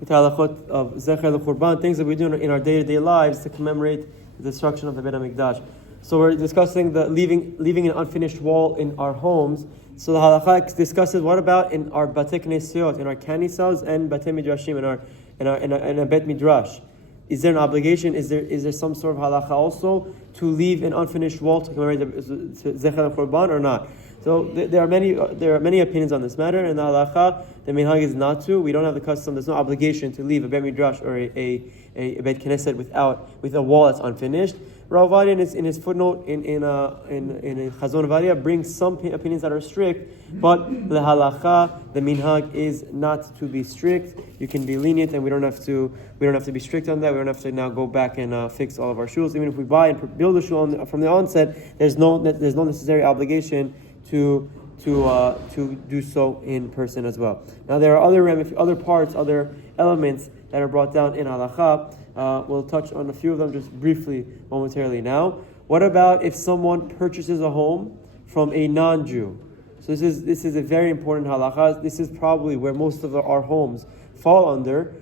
with Halachot of Zecher LeChurban, things that we do in our day-to-day lives to commemorate the destruction of the Beit HaMikdash. So we're discussing the leaving an unfinished wall in our homes. So the Halakha discusses what about in our Batei Knesiot, in our Kanisas and Batei Midrashim, in a Bet Midrash. Is there an obligation? Is there some sort of halakha also to leave an unfinished wall to commemorate the Zecher LeChurban or not? So there are many opinions on this matter. In the halakha, the minhag is not to. We don't have the custom. There's no obligation to leave a bet midrash or a bet knesset with a wall that's unfinished. Rav Ovadia in his footnote in Chazon Ovadia brings some opinions that are strict, but the halakha, the minhag is not to be strict. You can be lenient, and we don't have to be strict on that. We don't have to now go back and fix all of our shuls. Even if we buy and build a shul from the onset, there's no necessary obligation to do so in person as well. Now there are other elements that are brought down in halakha. We'll touch on a few of them just briefly, momentarily now. What about if someone purchases a home from a non-Jew? So this is a very important halakha. This is probably where most of our homes fall under.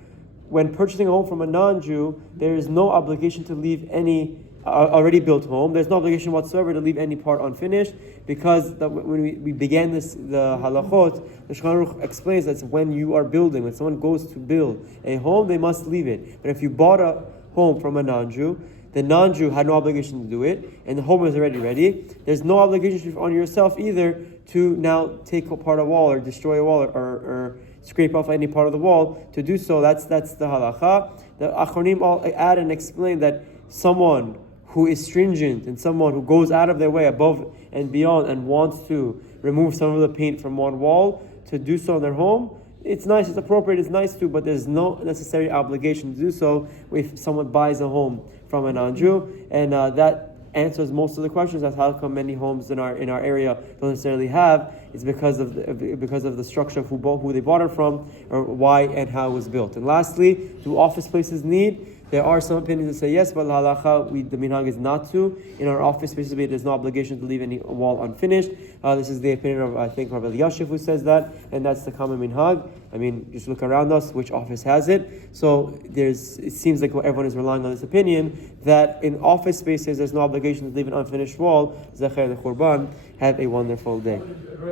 When purchasing a home from a non-Jew, there is no obligation to leave any already built home. There's no obligation whatsoever to leave any part unfinished, because when we began the halachot, the Shulchan Aruch explains that when you are building, when someone goes to build a home, they must leave it. But if you bought a home from a non-Jew, the non-Jew had no obligation to do it, and the home is already ready. There's no obligation on yourself either to now take apart a wall or destroy a wall or scrape off any part of the wall. To do so, that's the halakha. The Achronim all add and explain that someone who is stringent and someone who goes out of their way above and beyond and wants to remove some of the paint from one wall to do so in their home, it's nice, it's appropriate, it's nice to, but there's no necessary obligation to do so if someone buys a home from a non-Jew. And that answers most of the questions as how come many homes in our area don't necessarily have. It's because of the structure of who they bought it from, or why and how it was built. And lastly, do office places need? There are some opinions that say yes, but halakha, the minhag is not to. In our office spaces, there's no obligation to leave any wall unfinished. This is the opinion of, I think, Rabbi Elyashiv who says that, and that's the common minhag. I mean, just look around us, which office has it? So it seems like everyone is relying on this opinion, that in office spaces, there's no obligation to leave an unfinished wall. Zecher LeChurban. Have a wonderful day.